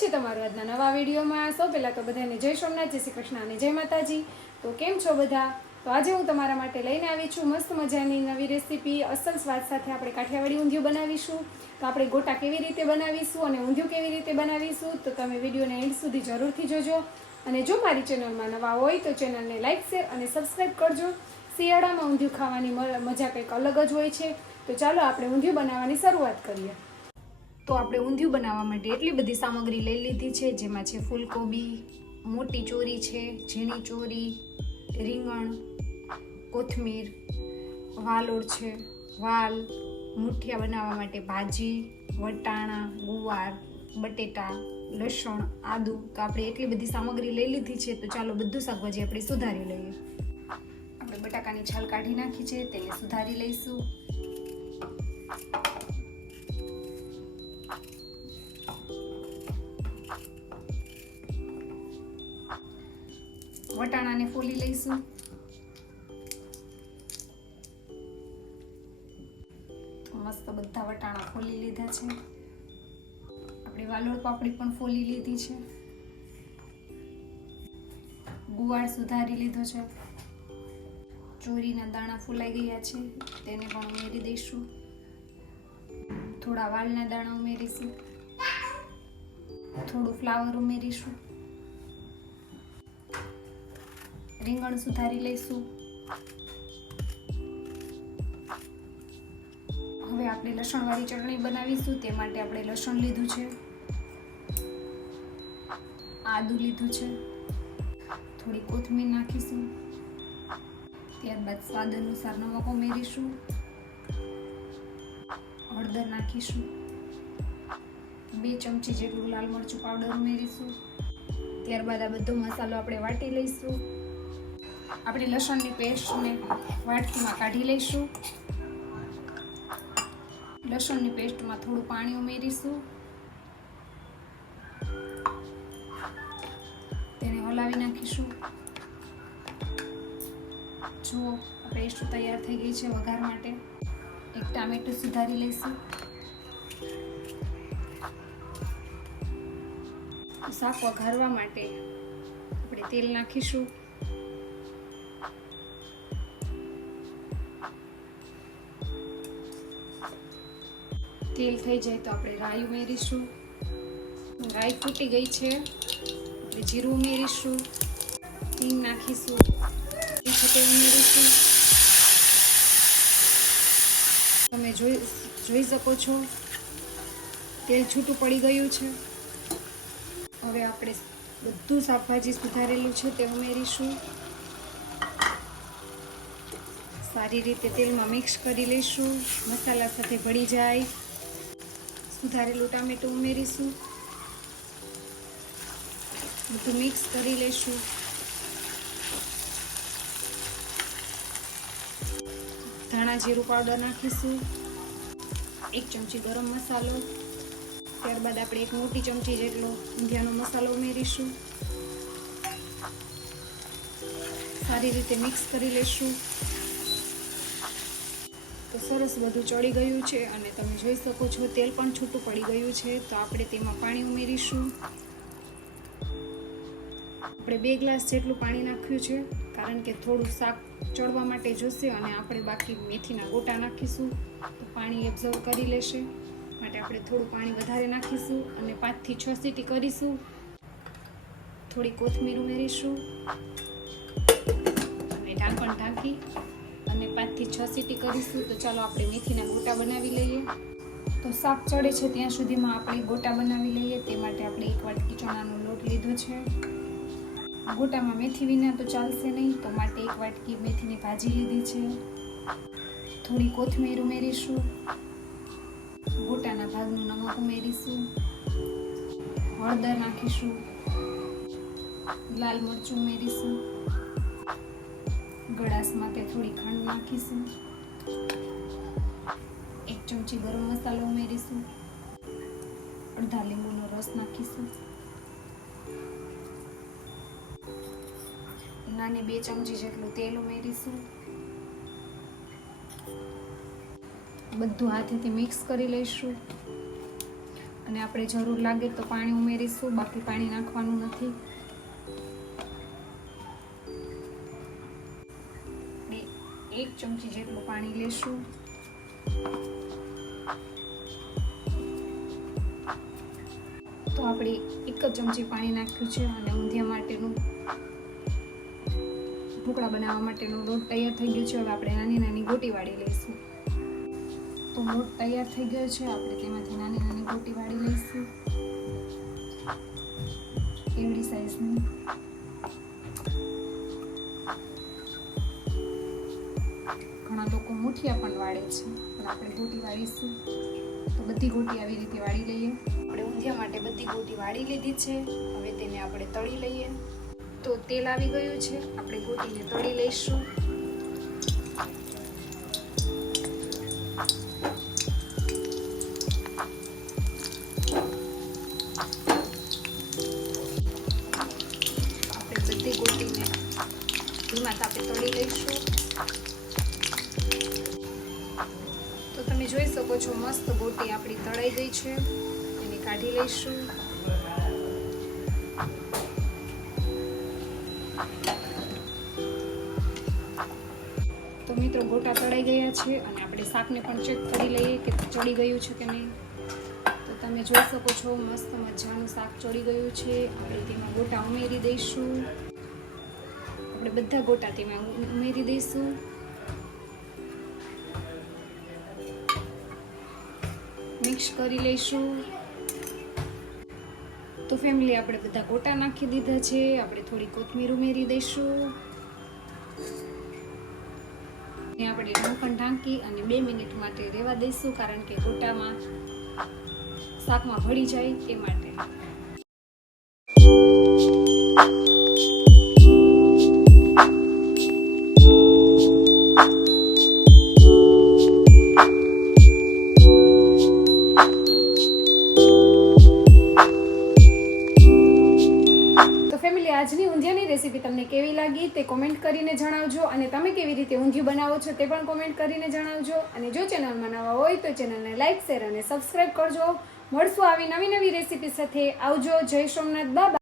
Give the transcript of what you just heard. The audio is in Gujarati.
છે તમારું આજના નવા વિડીયોમાં। સૌ પહેલાં તો બધાને જય સોમનાથ, જય શ્રી કૃષ્ણ અને જય માતાજી। તો કેમ છો બધા? તો આજે હું તમારા માટે લઈને આવી છું મસ્ત મજાની નવી રેસીપી। અસલ સ્વાદ સાથે આપણે કાઠિયાવાડી ઊંધિયું બનાવીશું। તો આપણે ગોટા કેવી રીતે બનાવીશું અને ઊંધિયું કેવી રીતે બનાવીશું તો તમે વિડીયોને એન્ડ સુધી જરૂરથી જોજો। અને જો મારી ચેનલમાં નવા હોય તો ચેનલને લાઇક, શેર અને સબસ્ક્રાઈબ કરજો। શિયાળામાં ઊંધિયું ખાવાની મજા કંઈક અલગ જ હોય છે। તો ચાલો આપણે ઊંધિયું બનાવવાની શરૂઆત કરીએ। તો આપણે ઊંધિયું બનાવવા માટે એટલી બધી સામગ્રી લઈ લીધી છે, જેમાં છે ફૂલકોબી, મોટી ચોરી છે, ઝીણી ચોરી, રીંગણ, કોથમીર, વાલોળ છે, વાલ, મુઠિયા બનાવવા માટે ભાજી, વટાણા, ગુવાર, બટેટા, લસણ, આદુ। તો આપણે એટલી બધી સામગ્રી લઈ લીધી છે, તો ચાલો બધું શાકભાજી આપણે સુધારી લઈએ। આપણે બટાકાની છાલ કાઢી નાખી છે, તેને સુધારી લઈશું। વટાણાને ફોલી લઈશું। મસ્ત બધા વટાણા ફોલી લીધા છે। આપણે વાલોળ પાપડી પણ ફોલી લીધી છે। ગુવાર સુધારી લીધો છે। ચોરીના દાણા ફૂલાઈ ગયા છે, તેને પણ ઉમેરી દઈશું। થોડા વાલના દાણા ઉમેરીશું। થોડું ફ્લાવર ઉમેરીશું। રીંગણ સુધારી લઈશું। હવે આપણે લસણવાળી ચટણી બનાવીશું, તે માટે આપણે લસણ લીધું છે, આદુ લીધું છે, થોડી કોથમીર નાખીશું। ત્યારબાદ સ્વાદ અનુસાર નમક ઉમેરીશું। હળદર નાખીશું। 2 ચમચી જેટલું લાલ મરચું પાવડર ઉમેરીશું। ત્યારબાદ આ બધો મસાલો આપણે વાટી લઈશું। આપણે લસણની પેસ્ટને વાટકીમાં કાઢી લઈશું। લસણની પેસ્ટમાં થોડું પાણી ઉમેરીશું। તેને હલાવી નાખીશું। જુઓ, પેસ્ટ તૈયાર થઈ ગઈ છે વઘાર માટે। એક ટામેટું સુધારી લઈશું। શાક વઘારવા માટે આપણે તેલ નાખીશું। તેલ થઈ જાય તો આપણે રાઈ ઉમેરીશું। રાઈ ફૂટી ગઈ છે, આપણે જીરું ઉમેરીશું। હિંગ નાખીશું। તે ઉમેરીશું। તમે જોઈ શકો છો તેલ છૂટું પડી ગયું છે। હવે આપણે બધું શાકભાજી સુધારેલું છે તે ઉમેરીશું। સારી રીતે તેલમાં મિક્સ કરી લઈશું, મસાલા સાથે ભળી જાય। સુધારેલું ટામેટું ઉમેરીશું। બધું મિક્સ કરી લઈશું। ધાણા જીરું પાવડર નાખીશું। 1 ચમચી ગરમ મસાલો। ત્યારબાદ આપણે 1 મોટી ચમચી જેટલો ઊંધિયાનો મસાલો ઉમેરીશું। સારી રીતે મિક્સ કરી લઈશું। તો સરસ બધું ચડી ગયું છે અને તમે જોઈ શકો છો તેલ પણ છૂટું પડી ગયું છે। તો આપણે તેમાં પાણી ઉમેરીશું। આપણે 2 ગ્લાસ જેટલું પાણી નાખ્યું છે, કારણ કે થોડું શાક ચડવા માટે જોશે અને આપણે બાકી મેથીના ગોટા નાખીશું તો પાણી એબ્ઝોર્બ કરી લેશે, માટે આપણે થોડું પાણી વધારે નાખીશું અને 5 થી 6 સીટી કરીશું। થોડી કોથમીર ઉમેરીશું અને ઢાંકણ ઢાંકી અને 5 થી 6 સીટી કરીશું। તો ચાલો આપણે મેથીના ગોટા બનાવી લઈએ। તો શાક ચડે છે ત્યાં સુધીમાં આપણે ગોટા બનાવી લઈએ। તે માટે આપણે 1 વાટકી ચણાનો લોટ લીધો છે। ગોટામાં મેથી વિના તો ચાલશે નહીં, તો માટે 1 વાટકી મેથીની ભાજી લીધી છે। થોડી કોથમીર ઉમેરીશું। ગોટાના ભાગનું નમક ઉમેરીશું। હળદર નાખીશું। લાલ મરચું ઉમેરીશું। ગળાશ માટે થોડી ખાંડ નાખીશું। 1 ચમચી ગરમ મસાલો ઉમેરીશું। અડધા લીંબુનો રસ નાખીશું। નાની 2 ચમચી જેટલું તેલ ઉમેરીશું। બધું હાથેથી મિક્સ કરી લઈશું અને આપણે જરૂર લાગે તો પાણી ઉમેરીશું, બાકી પાણી નાખવાનું નથી. એક ચમચી જેટલું પાણી લેશું. તો આપણે 1 જ ચમચી પાણી નાખ્યું છે અને ઊંધિયા માટેનું ઢોકળા બનાવવા માટેનો લોટ તૈયાર થઈ ગયો છે. હવે આપણે નાની નાની ગોટી વાળી લઈશું. તો લોટ તૈયાર થઈ ગયો છે, આપણે તેમાંથી નાની નાની ગોટી વાળી લઈશું, એવડી સાઈઝની. ઘણા લોકો મુઠિયા પણ વાળે છે, પણ આપણે ગોટી વાળીશું. તો બધી ગોટી આવી રીતે વાળી લઈએ. આપણે ઊંધિયા માટે બધી ગોટી વાળી લીધી છે. હવે તેને આપણે તળી લઈએ. તો તેલ આવી ગયું છે, આપણે ગોટીને તળી લઈશું. આપણે બધી ગોટીને ધીમા તાપે તળી લઈશું. તો તમે જોઈ શકો છો મસ્ત ગોટી આપણી તળાઈ ગઈ છે. એને કાઢી લઈશું. તો મિત્રો ગોટા તળાઈ ગયા છે અને આપણે શાકને પણ ચેક કરી લઈએ કે ચડી ગયું છે કે નહીં. તો તમે જોઈ શકો છો મસ્ત મજાનું શાક ચડી ગયું છે. આપણે તેમાં ગોટા ઉમેરી દઈશું. આપણે બધા ગોટા તેમાં ઉમેરી દઈશું. મિક્સ કરી લઈશું. તો ફેમિલી આપણે બધા ગોટા નાખી દીધા છે. આપણે થોડી કોથમીર ઉમેરી દઈશું. આપણે ઢાંકણ ઢાંકી અને 2 મિનિટ માટે રહેવા દઈશું, કારણ કે ગોટામાં શાકમાં ભળી જાય એ માટે. આજની ઊંધિયાની રેસીપી તમને કેવી લાગી તે કોમેન્ટ કરીને જણાવજો, અને તમે કેવી રીતે ઊંધિયું બનાવો છો તે પણ કોમેન્ટ કરીને જણાવજો. અને જો ચેનલમાં નવા હોય તો ચેનલને લાઇક, શેર અને સબસ્ક્રાઈબ કરજો. મળશું આવી નવી રેસીપી સાથે. આવજો. જય સોમનાથ. બાય.